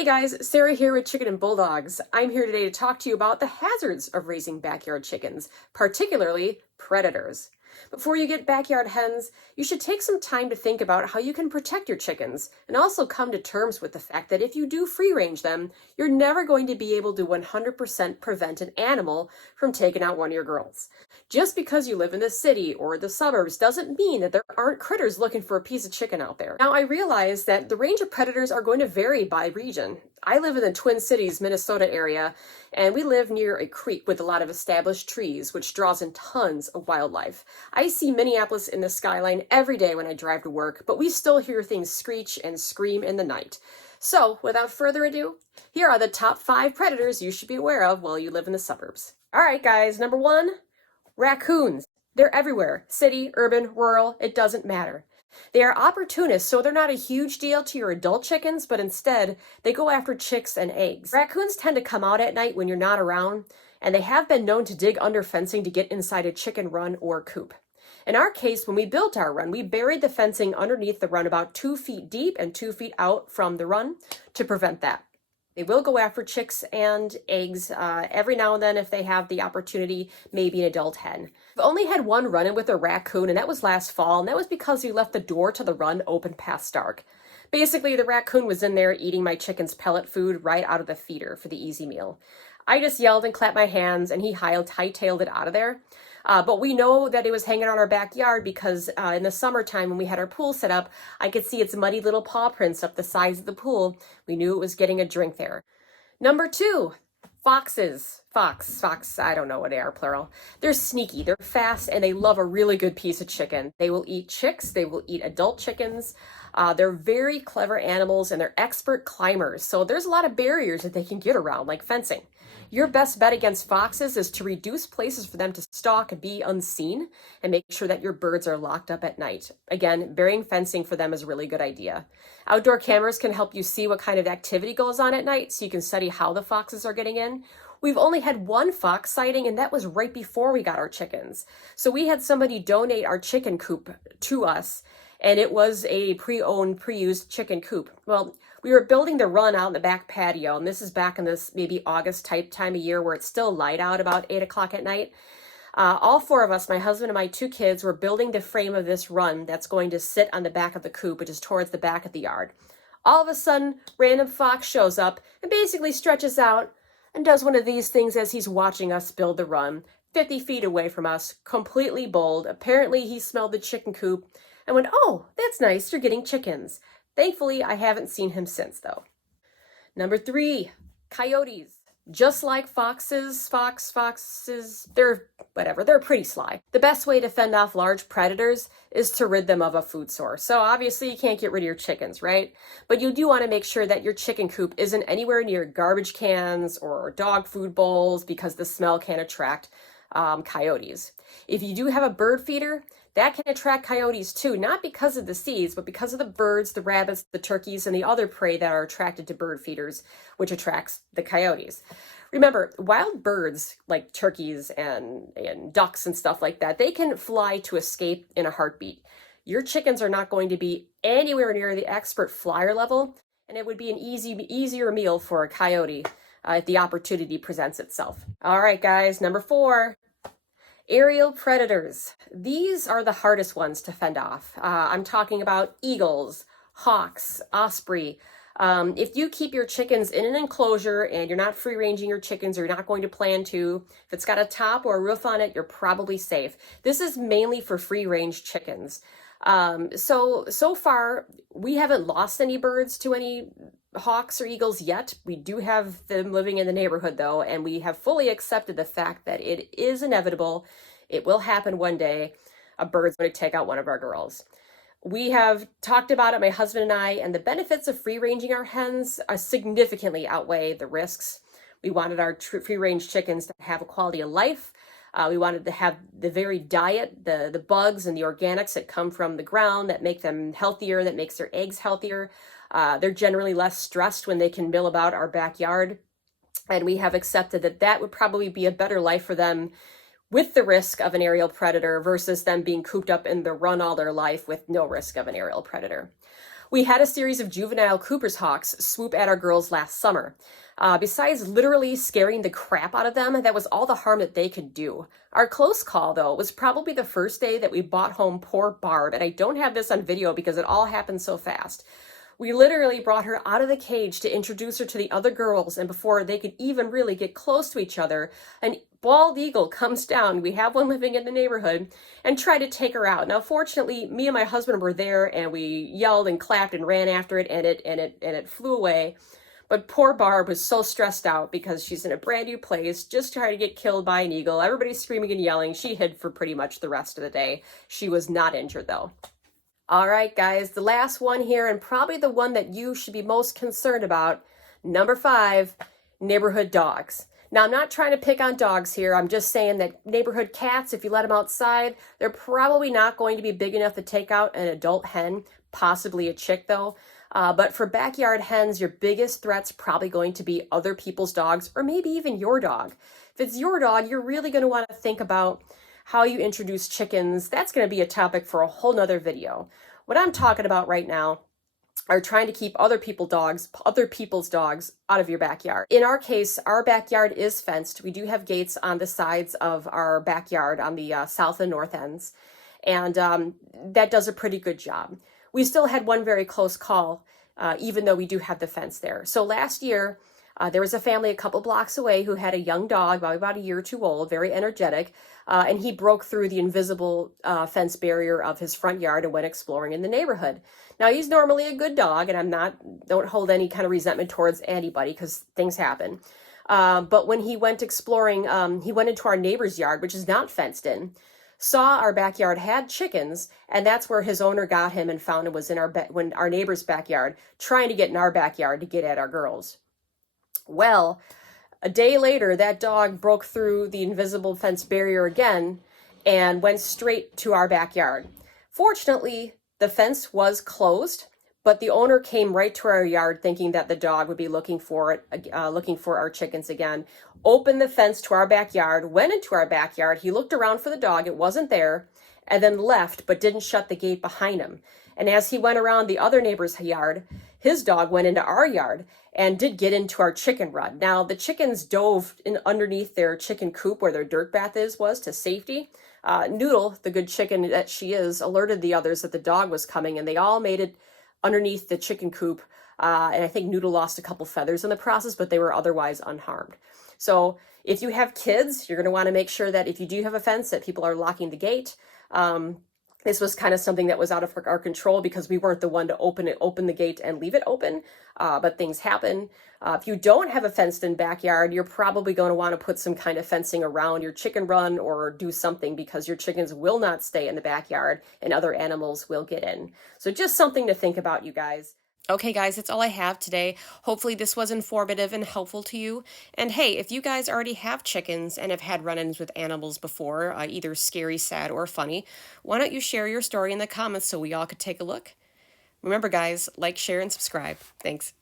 Hey guys, Sarah here with Chicken and Bulldogs. I'm here today to talk to you about the hazards of raising backyard chickens, particularly predators. Before you get backyard hens, you should take some time to think about how you can protect your chickens and also come to terms with the fact that if you do free range them, you're never going to be able to 100% prevent an animal from taking out one of your girls. Just because you live in the city or the suburbs doesn't mean that there aren't critters looking for a piece of chicken out there. Now, I realize that the range of predators are going to vary by region. I live in the Twin Cities, Minnesota area, and we live near a creek with a lot of established trees, which draws in tons of wildlife. I see Minneapolis in the skyline every day when I drive to work, but we still hear things screech and scream in the night. So, without further ado, here are the top 5 predators you should be aware of while you live in the suburbs. All right, guys, number 1, raccoons. They're everywhere. City, urban, rural, it doesn't matter. They are opportunists, so they're not a huge deal to your adult chickens, but instead, they go after chicks and eggs. Raccoons tend to come out at night when you're not around, and they have been known to dig under fencing to get inside a chicken run or coop. In our case, when we built our run, we buried the fencing underneath the run about 2 feet deep and 2 feet out from the run to prevent that. They will go after chicks and eggs every now and then if they have the opportunity, maybe an adult hen. I've only had one run-in with a raccoon, and that was last fall, and that was because we left the door to the run open past dark. Basically, the raccoon was in there eating my chicken's pellet food right out of the feeder for the easy meal. I just yelled and clapped my hands, and he hightailed it out of there. But we know that it was hanging out our backyard because in the summertime when we had our pool set up, I could see its muddy little paw prints up the sides of the pool. We knew it was getting a drink there. Number 2, foxes. Fox, I don't know what they are, plural. They're sneaky, they're fast, and they love a really good piece of chicken. They will eat chicks, they will eat adult chickens. They're very clever animals, and they're expert climbers. So there's a lot of barriers that they can get around, like fencing. Your best bet against foxes is to reduce places for them to stalk and be unseen, and make sure that your birds are locked up at night. Again, burying fencing for them is a really good idea. Outdoor cameras can help you see what kind of activity goes on at night, so you can study how the foxes are getting in. We've only had one fox sighting, and that was right before we got our chickens. So we had somebody donate our chicken coop to us, and it was a pre-owned, pre-used chicken coop. Well, we were building the run out in the back patio, and this is back in this maybe August type time of year where it's still light out about 8 o'clock at night. All 4 of us, my husband and my 2 kids, were building the frame of this run that's going to sit on the back of the coop, which is towards the back of the yard. All of a sudden, random fox shows up and basically stretches out and does one of these things as he's watching us build the run, 50 feet away from us, completely bold. Apparently, he smelled the chicken coop and went, "Oh, that's nice, you're getting chickens." Thankfully, I haven't seen him since, though. Number 3, coyotes. Just like foxes, they're pretty sly. The best way to fend off large predators is to rid them of a food source. So obviously you can't get rid of your chickens, right? But you do want to make sure that your chicken coop isn't anywhere near garbage cans or dog food bowls because the smell can attract coyotes. If you do have a bird feeder, that can attract coyotes too, not because of the seeds, but because of the birds, the rabbits, the turkeys, and the other prey that are attracted to bird feeders, which attracts the coyotes. Remember, wild birds like turkeys and ducks and stuff like that, they can fly to escape in a heartbeat. Your chickens are not going to be anywhere near the expert flyer level, and it would be an easier meal for a coyote if the opportunity presents itself. All right, guys, number 4. Aerial predators. These are the hardest ones to fend off. I'm talking about eagles, hawks, osprey. If you keep your chickens in an enclosure and you're not free ranging your chickens, or you're not going to plan to, if it's got a top or a roof on it, you're probably safe. This is mainly for free range chickens. So far, we haven't lost any birds to any hawks or eagles yet. We do have them living in the neighborhood though, and we have fully accepted the fact that it is inevitable. It will happen one day. A bird's going to take out one of our girls. We have talked about it, my husband and I, and the benefits of free ranging our hens significantly outweigh the risks. We wanted our free range chickens to have a quality of life. We wanted to have the very diet, the bugs and the organics that come from the ground that make them healthier, that makes their eggs healthier. They're generally less stressed when they can mill about our backyard. And we have accepted that that would probably be a better life for them with the risk of an aerial predator versus them being cooped up in the run all their life with no risk of an aerial predator. We had a series of juvenile Cooper's hawks swoop at our girls last summer. Besides literally scaring the crap out of them, that was all the harm that they could do. Our close call, though, was probably the first day that we brought home poor Barb, and I don't have this on video because it all happened so fast. We literally brought her out of the cage to introduce her to the other girls, and before they could even really get close to each other, an bald eagle comes down, we have one living in the neighborhood, and tried to take her out. Now, fortunately, me and my husband were there, and we yelled and clapped and ran after it, and it flew away. But poor Barb was so stressed out because she's in a brand new place, just trying to get killed by an eagle. Everybody's screaming and yelling. She hid for pretty much the rest of the day. She was not injured, though. All right, guys, the last one here, and probably the one that you should be most concerned about, number 5, neighborhood dogs. Now, I'm not trying to pick on dogs here. I'm just saying that neighborhood cats, if you let them outside, they're probably not going to be big enough to take out an adult hen, possibly a chick, though. But for backyard hens, your biggest threat's probably going to be other people's dogs, or maybe even your dog. If it's your dog, you're really going to want to think about how you introduce chickens. That's going to be a topic for a whole nother video. What I'm talking about right now are trying to keep other people's dogs out of your backyard. In our case, our backyard is fenced. We do have gates on the sides of our backyard on the south and north ends, and that does a pretty good job. We still had one very close call, even though we do have the fence there. So last year, there was a family a couple blocks away who had a young dog, probably about a year or two old, very energetic, and he broke through the invisible fence barrier of his front yard and went exploring in the neighborhood. Now, he's normally a good dog, and don't hold any kind of resentment towards anybody because things happen. But when he went exploring, he went into our neighbor's yard, which is not fenced in, saw our backyard had chickens, and that's where his owner got him and found him was in our neighbor's backyard, trying to get in our backyard to get at our girls. Well, a day later, that dog broke through the invisible fence barrier again and went straight to our backyard. Fortunately, the fence was closed, but the owner came right to our yard thinking that the dog would be looking for our chickens again. Opened the fence to our backyard, went into our backyard. He looked around for the dog. It wasn't there, and then left, but didn't shut the gate behind him. And as he went around the other neighbor's yard, his dog went into our yard and did get into our chicken run. Now, the chickens dove in underneath their chicken coop where their dirt bath was to safety. Noodle, the good chicken that she is, alerted the others that the dog was coming, and they all made it underneath the chicken coop. And I think Noodle lost a couple feathers in the process, but they were otherwise unharmed. So if you have kids, you're going to want to make sure that if you do have a fence, that people are locking the gate. This was kind of something that was out of our control because we weren't the one to open the gate and leave it open, but things happen. If you don't have a fenced-in backyard, you're probably going to want to put some kind of fencing around your chicken run or do something because your chickens will not stay in the backyard and other animals will get in. So just something to think about, you guys. Okay, guys, that's all I have today. Hopefully this was informative and helpful to you. And hey, if you guys already have chickens and have had run-ins with animals before, either scary, sad, or funny, why don't you share your story in the comments so we all could take a look? Remember, guys, like, share, and subscribe. Thanks.